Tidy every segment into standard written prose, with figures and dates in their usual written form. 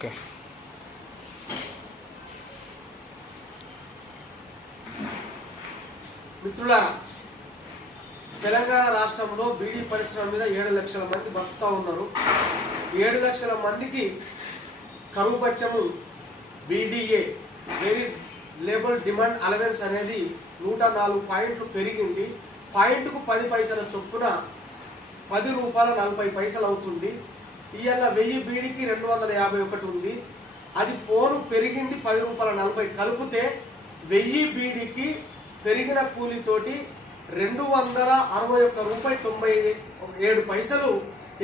Okay. మిత్రులారా, తెలంగాణ రాష్ట్రంలో బీడీ పరిశ్రమ మీద 7 లక్షల మంది బతుకుతా ఉన్నారు. 7 లక్షల మందికి కరువు భత్యము VDA variable demand allowance అనేది 104 పాయింట్లు పెరిగింది. పాయింట్కు 10 పైసల చొప్పున ₹10.40 అవుతుంది. ఇవాళ 1000 బీడీకి 251 ఉంది. అది పోను పెరిగింది ₹10.40 కలిపితే 1000 బీడీకి పెరిగిన కూలీతోటి ₹261.97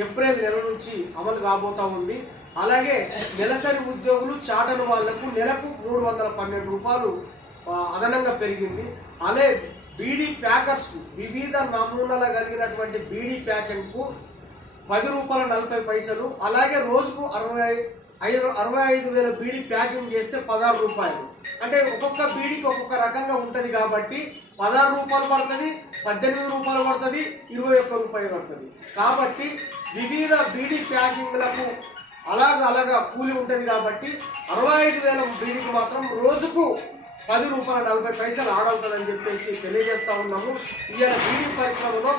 ఏప్రిల్ నెల నుంచి అమలు కాబోతా ఉంది. అలాగే నెలసరి ఉద్యోగులు చాటను వాళ్లకు నెలకు ₹312 అదనంగా పెరిగింది. అలాగే బీడీ ప్యాకర్స్ కు వివిధ నమూనాల కలిగినటువంటి బీడీ ప్యాకింగ్ కు ₹10.40, అలాగే రోజుకు 65,000 బీడీ ప్యాకింగ్ చేస్తే ₹16. అంటే ఒక్కొక్క బీడీకి ఒక్కొక్క రకంగా ఉంటది కాబట్టి ₹16 పడుతుంది, ₹18 పడుతుంది, ₹21 పడుతుంది. కాబట్టి వివిధ బీడీ ప్యాకింగ్లకు అలాగా కూలి ఉంటది కాబట్టి 65,000 బీడీకి మాత్రం రోజుకు ₹10.40 ఆడవుతుందని చెప్పేసి తెలియజేస్తా ఉన్నాము. ఇవాళ బీడీ పరిశ్రమలో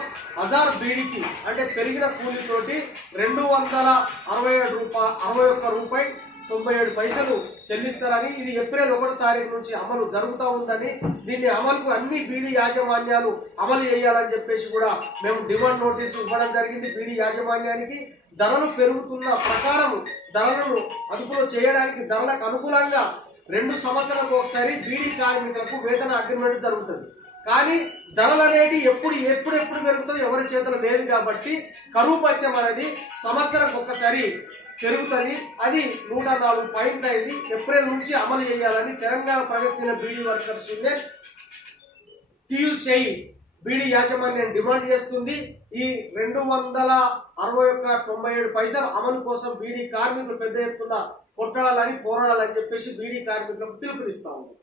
1000 బీడీకి అంటే పెరిగిన కూలీతోటి ₹261.97 చెల్లిస్తారని, ఇది ఏప్రిల్ 1వ తారీఖు నుంచి అమలు జరుగుతూ ఉందని, దీన్ని అమలుకు అన్ని బీడీ యాజమాన్యాలు అమలు చేయాలని చెప్పేసి కూడా మేము డిమాండ్ నోటీసు ఇవ్వడం జరిగింది. బీడీ యాజమాన్యానికి ధరలు పెరుగుతున్న ప్రకారం ధరలను అదుపులో చేయడానికి ధరలకు అనుకూలంగా 2 సంవత్సరాలకు ఒకసారి బీడీ కార్మికులకు వేతన అగ్రిమెంట్ జరుగుతుంది. కానీ ధరలు అనేవి ఎప్పుడు పెరుగుతుందో ఎవరి చేతులు లేదు కాబట్టి కరువు భత్యం అనేది సంవత్సరం ఒక్కసారి పెరుగుతుంది. అది 104 పాయింట్ అయింది. ఏప్రిల్ నుంచి అమలు చేయాలని తెలంగాణ ప్రగతిశీల beedi workers union TUCI beedi యాజమాన్యం డిమాండ్ చేస్తుంది. ఈ ₹261.97 అమలు కోసం బీడీ కార్మికులు పెద్ద ఎత్తున కొట్టడాలని పోరాడాలని చెప్పేసి బీడీ కార్మికులకు పిలుపునిస్తా ఉంది.